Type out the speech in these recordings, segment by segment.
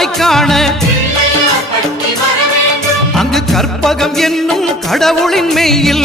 ஒன்றாய் காண. அங்கு கற்பகம் என்னும் கடவுளின் மெய்யில்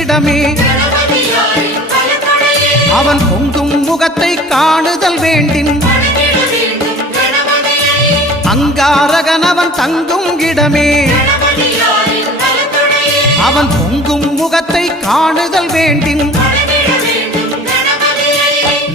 இடமே அவன் பொங்கும் முகத்தை காணுதல் வேண்டின். அங்காரகனவன் தங்கும் இடமே. அவன் பொங்கும் முகத்தை காணுதல் வேண்டின்.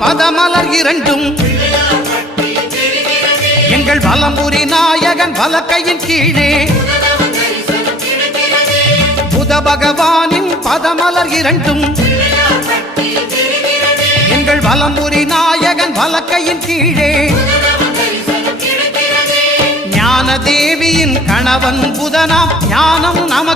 பதமலர் இரண்டும். எங்கள் வலம்புரி நாயகன் வலக்கையின் கீழே. புத பகவானின் பதமலர் இரண்டும். எங்கள் வலம்புரி நாயகன் வலக்கையின் கீழே. ஞான தேவியின் கணவன் புதனாம் ஞானம் நமக்கு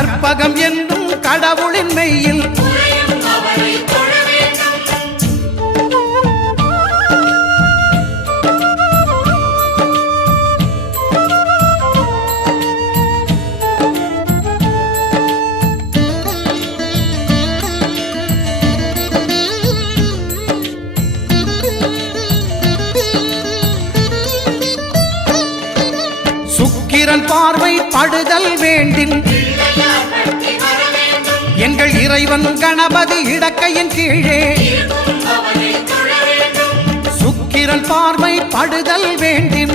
கற்பகம் என்னும் கடவுளின் மெய்யில் இறைவன் கணபதி இடக்கையின் கீழே. சுக்கிரன் பார்வை படுதல் வேண்டும்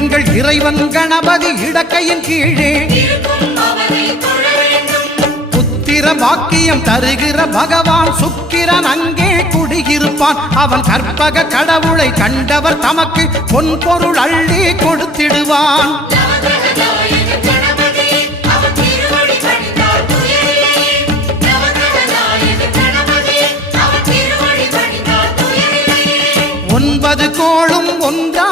எங்கள் இறைவன் கணபதி இடக்கையின் கீழே. புத்திர பாக்கியம் தருகிற பகவான் சுக்கிரன் அங்கே குடியிருப்பான். அவன் கற்பக கடவுளை கண்டவர் தமக்கு பொன் பொருள் அள்ளி கொடுத்திடுவான்.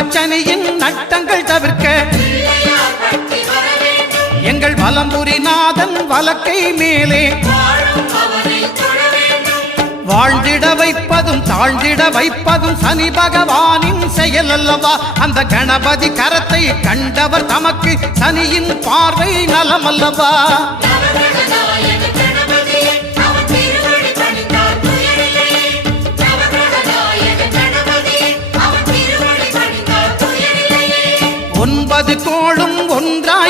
அட்டமச்சனியின் நட்டங்கள் தவிர்க்க எங்கள் வலம்புரி நாதன் வலக்கை மேலே வாழ்ந்திட வைப்பதும் தாழ்ந்திட வைப்பதும் சனி பகவானின் செயல் அல்லவா? அந்த கணபதி கரத்தை கண்டவர் தமக்கு சனியின் பார்வை நலம் அல்லவா?